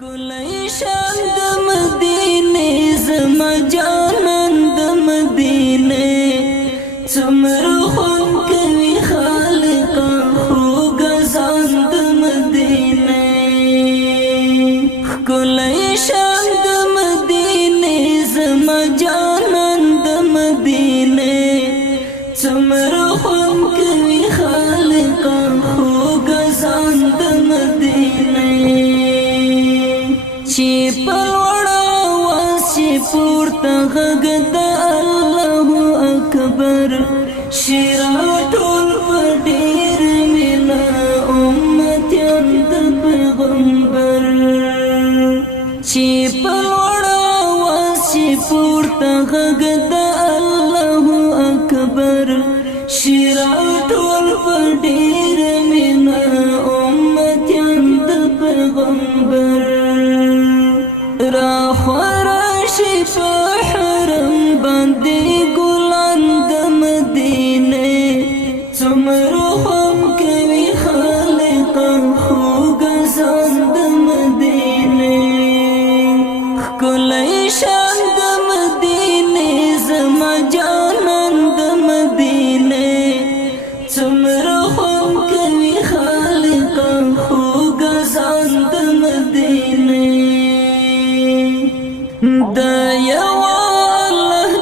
کلی شان د مدینه زما جانان د مدینه څومره خون کوي خالق خو غزان د مدینه کلی شان د مدینه زما جانان د مدینه څومره خون کوي خالق خو غزان د مدینه چی پلوڑا واسی پورتا غگ دا اللہ اکبر شیراتول پدیر منا امتیان دا پیغمبر چی پلوڑا واسی پورتا غگ دا اللہ اکبر شیراتول پدیر منا امتیان دا پیغمبر را خوراشی پا حرم باندی گلان دا مدینه څومره خم کوي خالقا خو غزان دا مدینه ښکلی شان دا مدینه زما جانان دا مدینه څومره خم کوي خالقا خو غزان دا مدینه دا یو الله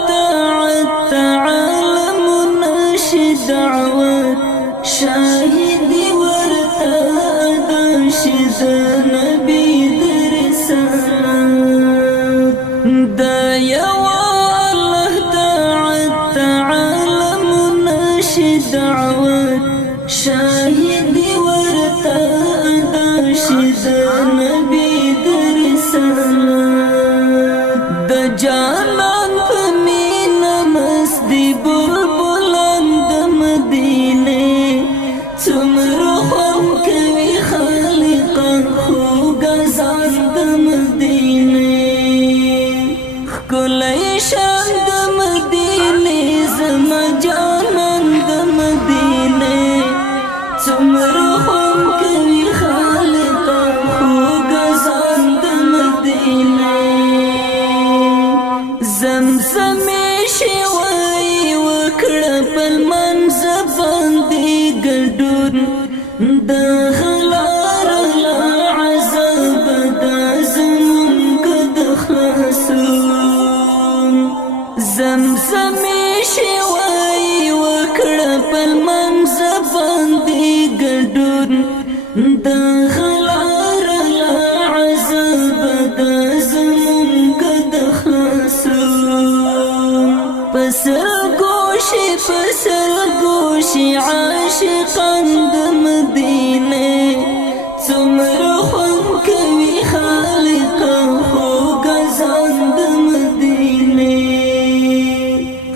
تعالی منشد دعوت شاهد ورتا داشد نبی درسالت دا یو الله تعالی منشد دعوت شاهد ورتا داشد نبی درسالت جانان پمین مستی بلبلان د مدینه څومره خم کوي خالقا خو غزان د مدینه ښکلی شان د مدینه زما جانان د مدینه څومره خم کوي خالقا خو غزان د مدینه زمزمې شوی وکړه په لمانځ باندې ګډون د غلار له عذاب دا زمونږ د خلاصون زمزمې شوی وکړه په لمانځ باندې ګډون د غلار له عذاب دا زمونږ د پسر گوشی عاشقان د مدینه څومره خون کوي خالقا خو غزان د مدینه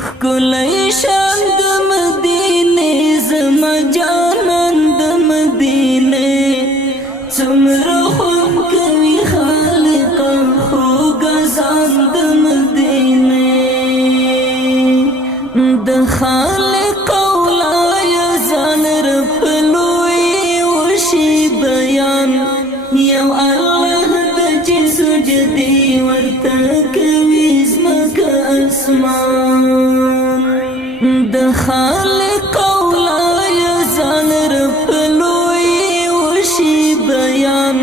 ښکلی شان د مدینه زما جانان د مدینه څومره خون کوي خالقا خو غزان د مدینه د خالق اولای زان رب لوی وشي بیان یو الله د چې سجدي ورته کوي زمکه اسمان د خالق اولای زان رب لوی وشي بیان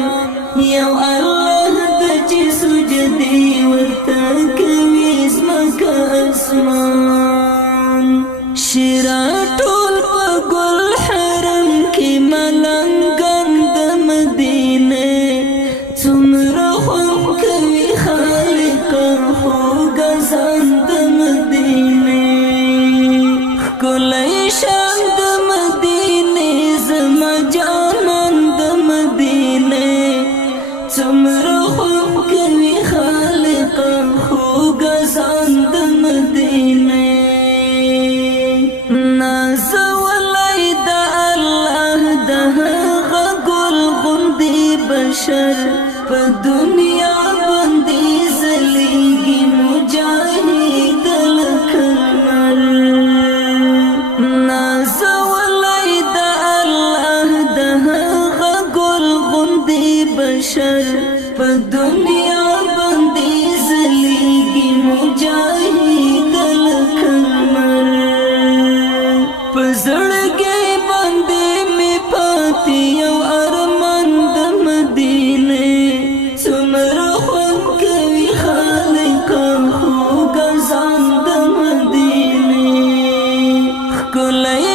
یو الله د چې سجدي ورته کوي زمکه اسمان شیراتول په ګل حرم کې ملنګان د مدینه څومره خون کوي خالقا خو غزان د مدینه ښکلی شان د مدینه زما جانان د مدینه څومره خون کوي خالقا خو غزان د مدینه بشر په دنیا باندې زلیږي مجاهد لکلمر نازولی د الله د هغه ګل غوندې بشر په په دنیا باندې زلیږي مجاهد لکه لمر په زړګي باندې مې پاتې یو ارمان د مدینې څومره خوند کوي خالقه خوږ ځان د مدینې ښکلی